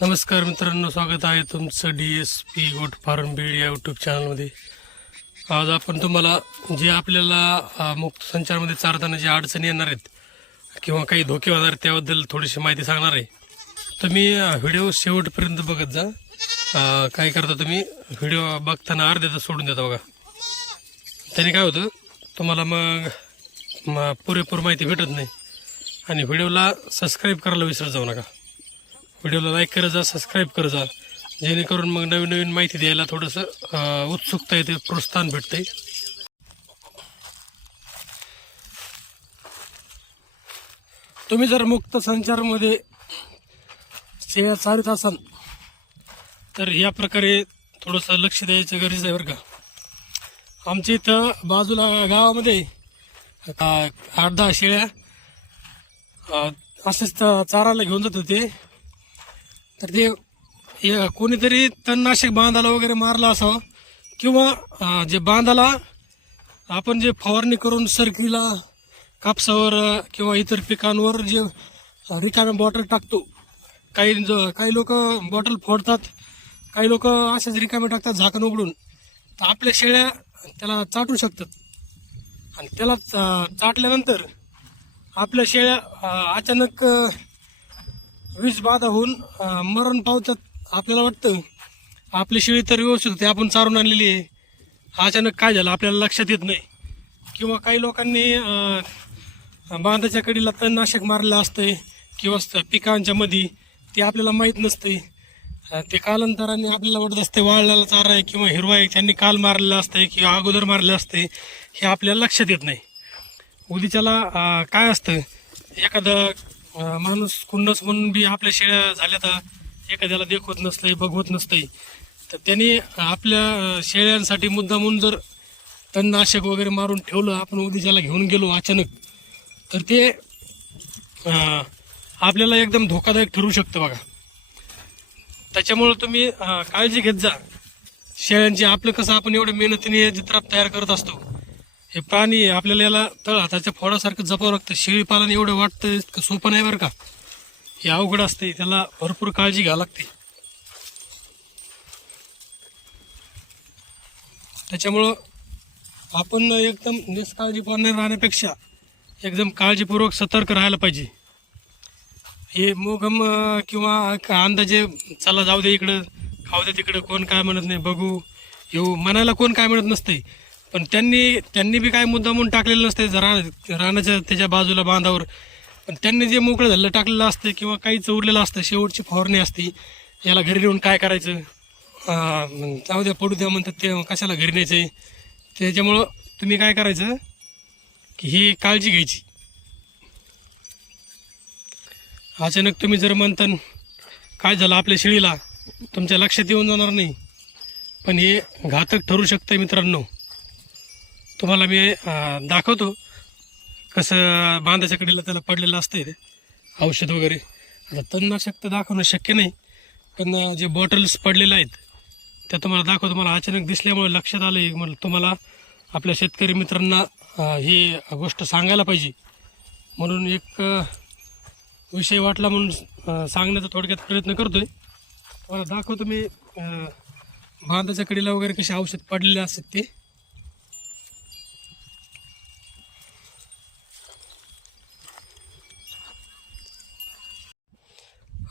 नमस्कार मित्रांनो, स्वागत आहे तुमचं DSP गोट फार्म बीड या यूट्यूब चॅनलमध्ये. आज आपण तुम्हाला जे आपल्याला मुक्त संचारमध्ये चारताना जे अडचणी येणार आहेत किंवा काही धोके होणार आहेत त्याबद्दल थोडीशी माहिती सांगणार आहे. तुम्ही व्हिडिओ शेवटपर्यंत बघत जा. काय करता तुम्ही व्हिडिओ बघताना अर्ध्यातच सोडून देता बघा. त्याने काय होतं, तुम्हाला मग पुरेपूर माहिती भेटत नाही. आणि व्हिडिओला सबस्क्राईब करायला विसरत जाऊ नका. व्हिडिओला लाईक करत जा, सबस्क्राईब करत जा, जेणेकरून मग नवीन नवीन माहिती द्यायला थोडंसं उत्सुकता येते, प्रोत्साहन भेटते. तुम्ही जर मुक्त संचारमध्ये सेवा चालत असाल तर या प्रकारे थोडंसं लक्ष द्यायचं गरजेचं आहे बरं का. आमच्या इथं बाजूला गावामध्ये 8-10 शेळ्या असेच चाराला घेऊन जात होते. तर ते कोणीतरी तणनाशक बांधाला वगैरे मारला असावं किंवा जे बांधाला आपण जे फवारणी करून सरकीला कापसावर किंवा इतर पिकांवर जे रिकाम्या बॉटल टाकतो, काही लोक बॉटल फोडतात, काही लोक असेच रिकामे टाकतात झाकण उघडून. तर आपल्या शेळ्या त्याला चाटू शकतात आणि त्याला चाटल्यानंतर आपल्या शेळ्या अचानक विष बाधा होऊन मरण पावतात. आपल्याला वाटतं आपली शेळी तर व्यवस्थित होती, आपण चारून आणलेली आहे, अचानक काय झालं आपल्याला लक्षात येत नाही. किंवा काही लोकांनी बांधाच्या कडीला तणनाशक मारलेलं असतंय किंवा पिकांच्या मध्ये ते आपल्याला माहीत नसते. ते कालांतराने आपल्याला वाटत असते वाळलेला चारा आहे किंवा हिरवा आहे, त्यांनी काल मारलेलं असतंय किंवा अगोदर मारलेलं असतंय, हे आपल्याला लक्षात येत नाही. उद्याच्याला काय असतं, एखादा माणूस कुंडस म्हणून बी आपल्या शेळ्या झाल्या तर एखाद्याला देखवत नसतंय, बघवत नसतंय, तर त्यांनी आपल्या शेळ्यांसाठी मुद्दामून जर तणनाशक वगैरे मारून ठेवलं, आपण उद्याच्याला घेऊन गेलो अचानक, तर ते आपल्याला एकदम धोकादायक ठरू शकतं बघा. त्याच्यामुळं तुम्ही काळजी घेत जा शेळ्यांची. आपलं कसं आपण एवढ्या मेहनतीने जित्राप तयार करत असतो, हे प्राणी आपल्याला याला तळ हाताच्या फोडासारखं जपावं लागतं. शेळी पालन एवढं वाटतं सोपं नाही बरं का, हे अवघड असते, त्याला भरपूर काळजी घ्यावी लागते. त्याच्यामुळं आपण एकदम निष्काळजीपणे राहण्यापेक्षा एकदम काळजीपूर्वक सतर्क राहायला पाहिजे. हे मोगम किंवा अंदाजे चला जाऊ दे इकडं, खाऊ दे तिकडं, कोण काय म्हणत नाही, बघू येऊ म्हणायला कोण काय म्हणत नसते. पण त्यांनी बी काय मुद्दा म्हणून टाकलेलं नसते रानाच्या त्याच्या बाजूला बांधावर. पण त्यांनी जे मोकळं झालं टाकलेलं असतं किंवा काही चौरलेलं असतं, शेवटची फवारणी असते, याला घरी नेऊन काय करायचं, जाऊ द्या पडू द्या म्हणतात, ते कशाला घरी न्यायचं आहे. त्याच्यामुळं तुम्ही काय करायचं की ही काळजी घ्यायची. अचानक तुम्ही जर म्हणता काय झालं आपल्या शेळीला, तुमच्या लक्षात येऊन जाणार नाही, पण हे घातक ठरू शकतं मित्रांनो. तुम्हाला मी दाखवतो कसं बांधाच्या कडेला त्याला पडलेलं असतंय ते औषध वगैरे. आता तणनाशक तर दाखवणं शक्य नाही, पण जे बॉटल्स पडलेले आहेत त्या तुम्हाला दाखवतो. मला अचानक दिसल्यामुळे लक्षात आलं, मला तुम्हाला आपल्या शेतकरी मित्रांना ही गोष्ट सांगायला पाहिजे म्हणून एक विषय वाटला म्हणून सांगण्याचा थोडक्यात प्रयत्न करतोय. तुम्हाला दाखवतो मी बांधाच्या कडेला वगैरे कसे औषध पडलेले असतात ते.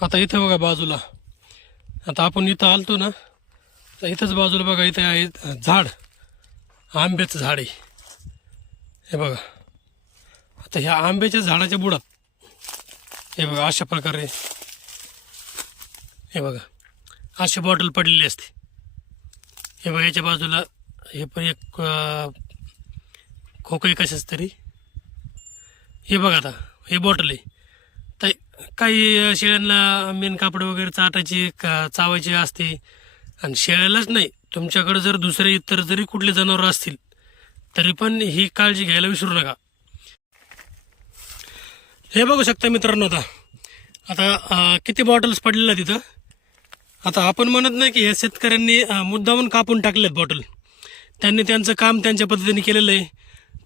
आता इथं बघा बाजूला, आता आपण इथं आलतो ना, तर इथंच बाजूला बघा इथं आहे झाड, आंब्याचं झाड आहे हे बघा. आता ह्या आंब्याच्या झाडाच्या बुडात हे बघा अशा प्रकारे हे बघा अशी बॉटल पडलेली असते. हे बघा याच्या बाजूला हे पण एक खोकं कशाच तरी, हे बघा आता हे बॉटल आहे. तर काही शेळ्यांना मेन कापड वगैरे चाटायची चावायची असते, आणि शेळ्यालाच नाही, तुमच्याकडे जर दुसरे इतर जरी कुठले जनावर असतील तरी पण ही काळजी घ्यायला विसरू नका. हे बघू शकता मित्रांनो, आता किती बॉटल्स पडलेल्या तिथं. आता आपण म्हणत नाही की हे शेतकऱ्यांनी मुद्दामून कापून टाकलेत बॉटल, त्यांनी त्यांचं काम त्यांच्या पद्धतीने केलेलं आहे.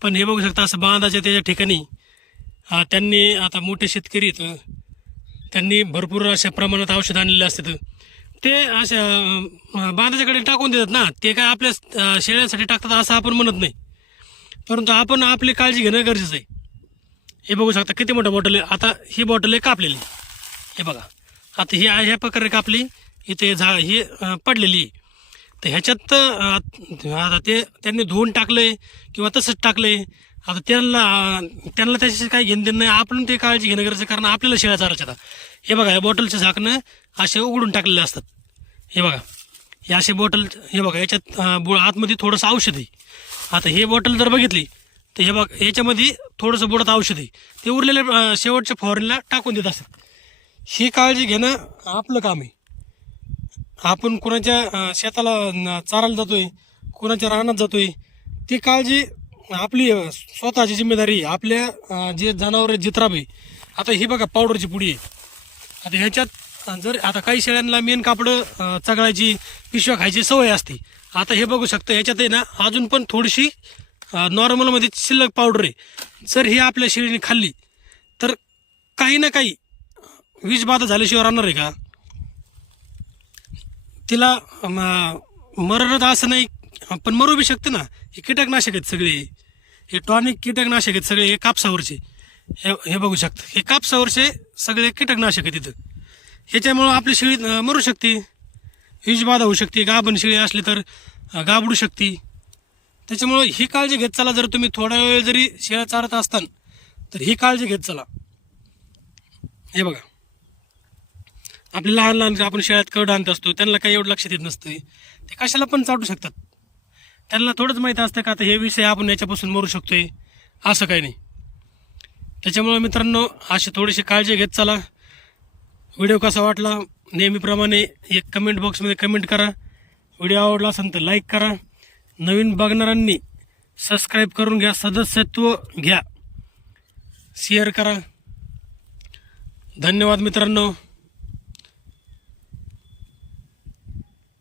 पण हे बघू शकता असं बांधाच्या त्याच्या ठिकाणी त्यांनी, आता मोठे शेतकरी त्यांनी भरपूर अशा प्रमाणात औषध आणलेले असतात ते अशा बांधाच्याकडे टाकून देतात ना. ते काय आपल्या शेळ्यांसाठी टाकतात असं आपण म्हणत नाही, परंतु आपण आपली काळजी घेणं गरजेचं आहे. हे बघू शकता किती मोठं बॉटल आहे. आता ही बॉटल आहे कापलेली, हे बघा. आता ही ह्या प्रकारे कापली, इथे ही पडलेली. तर ह्याच्यात आता ते त्यांनी धुवून टाकलंय किंवा तसंच टाकलंय. आता त्यांना त्याच्याशी काही घेणं देणं नाही. आपण ते काळजी घेणं गरजेचं, कारण आपल्याला शेळ्या चारायच्या. आता हे बघा, या बॉटलचे झाकणं असे उघडून टाकलेले असतात. हे बघा, हे असे बॉटल, हे बघा याच्यात आतमध्ये थोडंसं औषध आहे. आता हे बॉटल जर बघितली तर हे बघा, याच्यामध्ये थोडंसं बुडात औषध आहे. ते उरलेल्या शेवटच्या फवारणीला टाकून देत असतात. ही काळजी घेणं आपलं काम आहे. आपण कुणाच्या शेताला चारायला जातोय, कुणाच्या रानात जातोय, ती काळजी आपली स्वतःची जिम्मेदारी. आपल्या जे जनावर जित्राब आहे. आता ही बघा पावडरची पुडी आहे. आता ह्याच्यात जर आता काही शेळ्यांना मेन कापडं चगळायची, पिशव्या खायची सवय असते. आता हे बघू शकतं, ह्याच्यात आहे ना अजून पण थोडीशी नॉर्मलमध्ये शिल्लक पावडर आहे. जर ही आपल्या शेळीने खाल्ली तर काही ना काही विषबाधा झाल्याशिवाय राहणार आहे का? तिला मरणच असं नाही, पण मरू बी शकते ना. हे कीटकनाशक आहेत सगळे, हे टॉनिक कीटकनाशक आहेत सगळे, हे कापसावरचे. हे बघू शकता, हे कापसावरचे सगळे कीटकनाशक आहेत तिथं. ह्याच्यामुळं आपली शेळी मरू शकते, विषबाधा होऊ शकते. गाभण शेळी असली तर गाबडू शकते. त्याच्यामुळं ही काळजी घेत चला. जर तुम्ही थोडा वेळ जरी शेळ्या चारत असताल तर ही काळजी घेत चला. हे बघा, आपले लहान लहान आपण शेळ्यात कड आणत असतो, त्यांना काही एवढं लक्षात येत नसतं. ते कशाला पण चाटू शकतात. त्यांना थोडंच माहीत असतं का आता हे विषय आपण याच्यापासून मरू शकतोय, असं काही नाही. त्याच्यामुळे मित्रांनो, अशी थोडीशी काळजी घेत चला. व्हिडिओ कसा वाटला नेहमीप्रमाणे एक कमेंट बॉक्समध्ये कमेंट करा. व्हिडिओ आवडला असेल तर लाईक करा. नवीन बघणाऱ्यांनी सबस्क्राईब करून घ्या, सदस्यत्व घ्या, शेअर करा. धन्यवाद मित्रांनो.